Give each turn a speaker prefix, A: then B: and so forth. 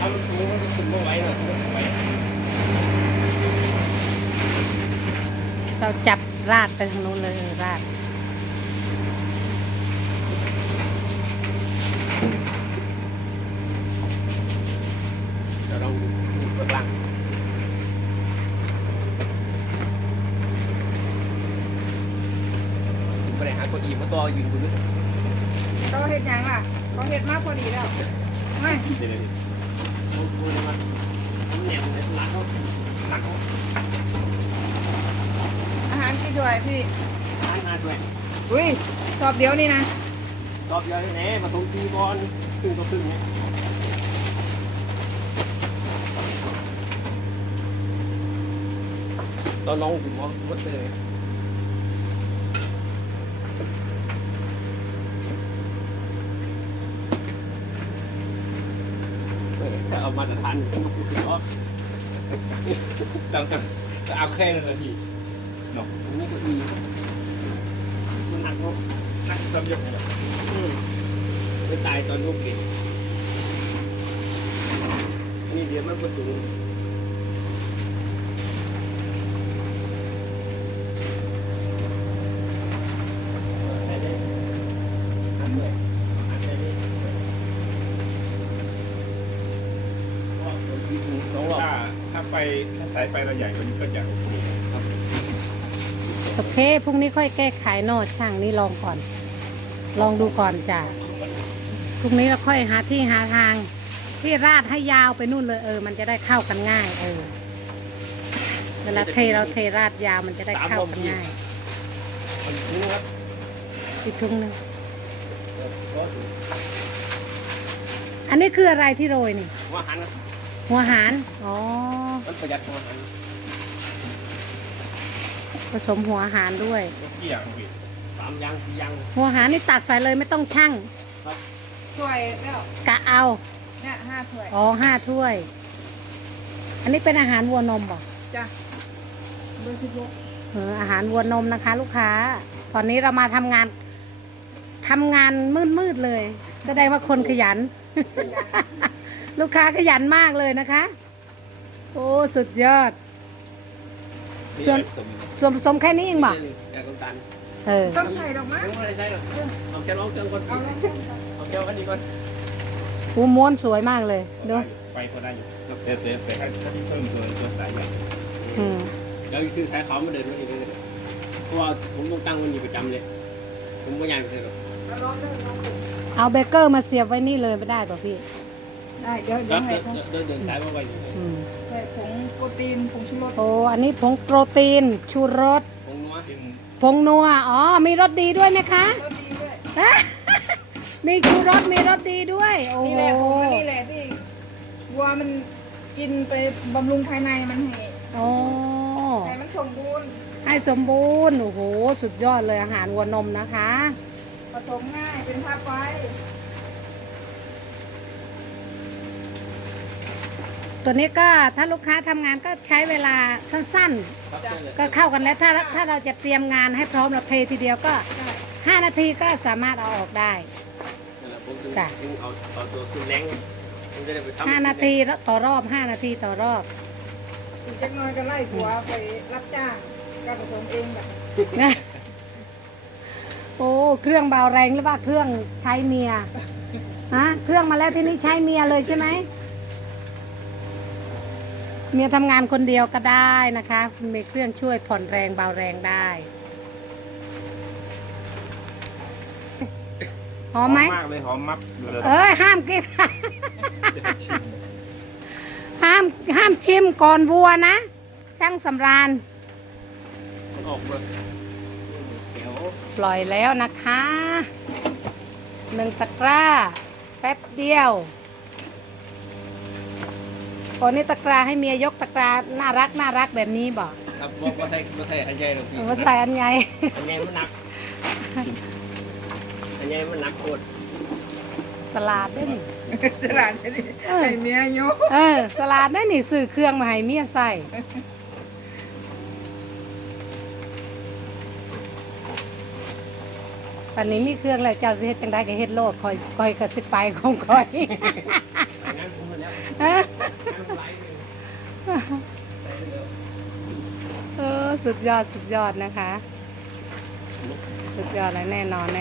A: มันสูงมันจะขึ้นไม่ไหวเลยไม่ไหว
B: เราจับราดไปทางนู้นเลยราด
A: เดี๋ยวเราดูเบื้องล่างไปไหนหาตัวอีมาตัวยืนบนนู้น
C: เขาเห็ดยังล่ะเขาเห็ดมากพอดีแล้วไม่
A: เดี๋ยวดูเลยมันแหนมเลยหลังเขาหลังเขา
C: อาหารกี่ถ้วยพี่
A: หาด้วย
C: อุ้ยชอบเดียวนี่นะ
A: รอบเดียวแน่มาตรงตีบอลครึ่งต่อครึ่งเนี่ยตอนน้องผมมองวัดเลยถ้าเอามาตรฐานก็จะเอาแค่นั้นเลยพี่เนาะอันนี้ก็ดีมันหนักเนาะหนักสำหรับเนี่ยจะตายตอนลูกกินนี่เดี๋ยวมันก็ถึงถ้าไปถ้าสายไฟเราใหญ่มันก็จะโอเคครับ
B: โอเคพรุ่งนี้ค่อยแก้ไขโน่ช่างนี่ลองก่อน ลองดูก่อนจ้ะพรุ่งนี้เราค่อยหาที่หาทาง ที่ราดให้ยาวไปนู่นเลยมันจะได้เข้ากันง่ายเวลาเราเทราดยาวมันจะได้เข้ากันง่าย
A: มันถึงครับ
B: อีกถุงหนึงอันนี้คืออะไรที่โรยนี่
A: ว่าหันนะ
B: หัวหารอ๋อ
A: มันประหยัดว่าหัน
B: ผสมหัวหารด้วย
A: กี่อย่างพี่3 อย่าง 4 อย่าง
B: หัวหารนี่ตักใส่เลยไม่ต้องชั่ง
C: ถ้วยแล้ว
B: กะเอา
C: เนี่ย5 ถ้วย
B: อ๋อ5 ถ้วย อันนี้เป็นอาหารวัวนมป่ะ
C: จ้ะเบอร์16
B: อาหารวัวนมนะคะ ลูกค้า ตอนนี้เรามาทำงานมืดเลยแสดงว่าคนขยัน ลูกค้าขยันมากเลยนะคะ โอ้สุดยอด ส่วนผสมแค่นี้เองป่ะ
A: แต่ต้นตัน
C: ต้องใส่ดอกไม้
A: ไม่ได้ใช่หรอกเอาแค่น้องเชิญคน
C: เอาแล้ว
A: เอาแค่อันนี้ก่อน
B: หูม้วนสวยมากเลยดู
A: ไปก็ได้อยู่แต่ถ้าที่เพิ่มตัวสายใหญ่
B: อืม
A: แล้วคือสายขาวมาเดินมาอย่างนี้เลยเพราะว่าผมต้องตั้งมันอยู่ประจำเลยผมไม่อยากเลยหรอก
C: แล้วร้อนเลยร้อนเลย
B: เอาเบเกอร์มาเสียบไว้นี่เลยไม่ได้ป่ะพี่
C: ได้เดี๋ยว
A: ครับ
C: ให้
A: เดินสายมาไว้อยู่
B: อืม
C: ใส่ผงโปรตีนผงชูรส
B: โอ้อันนี้ผงโปรตีน ชูรส
A: ผมนัว
B: ผงนัว อ๋อ มีรสดีด้วยไหมคะ
C: รสดีด้วย
B: มีชูรส มีรสดีด้วย โอ้
C: นี่
B: โห
C: แหละผงอันนี่แหละที่วัวมันกินไปบำรุงภายในมันให้
B: โอ้
C: ให้มันสมบูรณ์
B: ให้สมบูรณ์ โอ้โห สุดยอดเลยอาหารวัวนมนะคะ
C: ผสมง่ายเป็นภาพไฟ
B: ตัวนี้ก็ถ้าลูกค้าทำงานก็ใช้เวลาสั้น
A: ครับ
B: ๆ ก็เข้ากันแล้ว ถ้าเราจะเตรียมงานให้พร้อมเราเททีเดียวก็ 5 นาทีก็สามารถเอาออกได้
A: ผมถึงเอาตัวคุณแรงผมจะได้ไปทำ
B: 5 นาทีต่อรอบ 5 นาทีต่อรอบ
C: อีกจักหน้อยก็ไล่ผัวไปรับจ้างการผสมเองแบบ
B: โอ้เครื่องเบาแรงหรือว่าเครื่องใช้เมียฮะเครื่องมาแล้วที่นี่ใช้เมียเลยใช่ไหมเมียทำงานคนเดียวก็ได้นะคะมีเครื่องช่วยผ่อนแรงเบาแรงได้หอมไหม
A: มากเลยหอมมับเลย
B: ห้ามกิน ห้ามชิมก่อนวัวนะช่างสำราญ
A: ออกเลยเดี๋ยว
B: ปล่อยแล้วนะคะ1 ตะกร้าแป๊บเดียวโอ้นี่ตะกร้าให้เมียยกตะกร้าน่ารักแบบนี้บอก
A: ครับว่าใส่อันใหญ่หรอกพี่
B: ว่าใส่อันไง
A: อันใหญ่มันหนักอันใหญ่มันหนักโคตร
B: สลัดด้วยนี่
C: ตลาดนี่ให้เมียอยู่
B: สลัดด้วยนี่ซื้อเครื่องมาให้เมียใส่ปันนี้มีเครื่องแล้วเจ้าสิเฮ็ดจังไดก็เฮ็ดโลดคอยก็สิไปของคอย
A: งั้นผมมาแล้ว
B: สุดยอดนะคะ สุดยอดและแน่นอน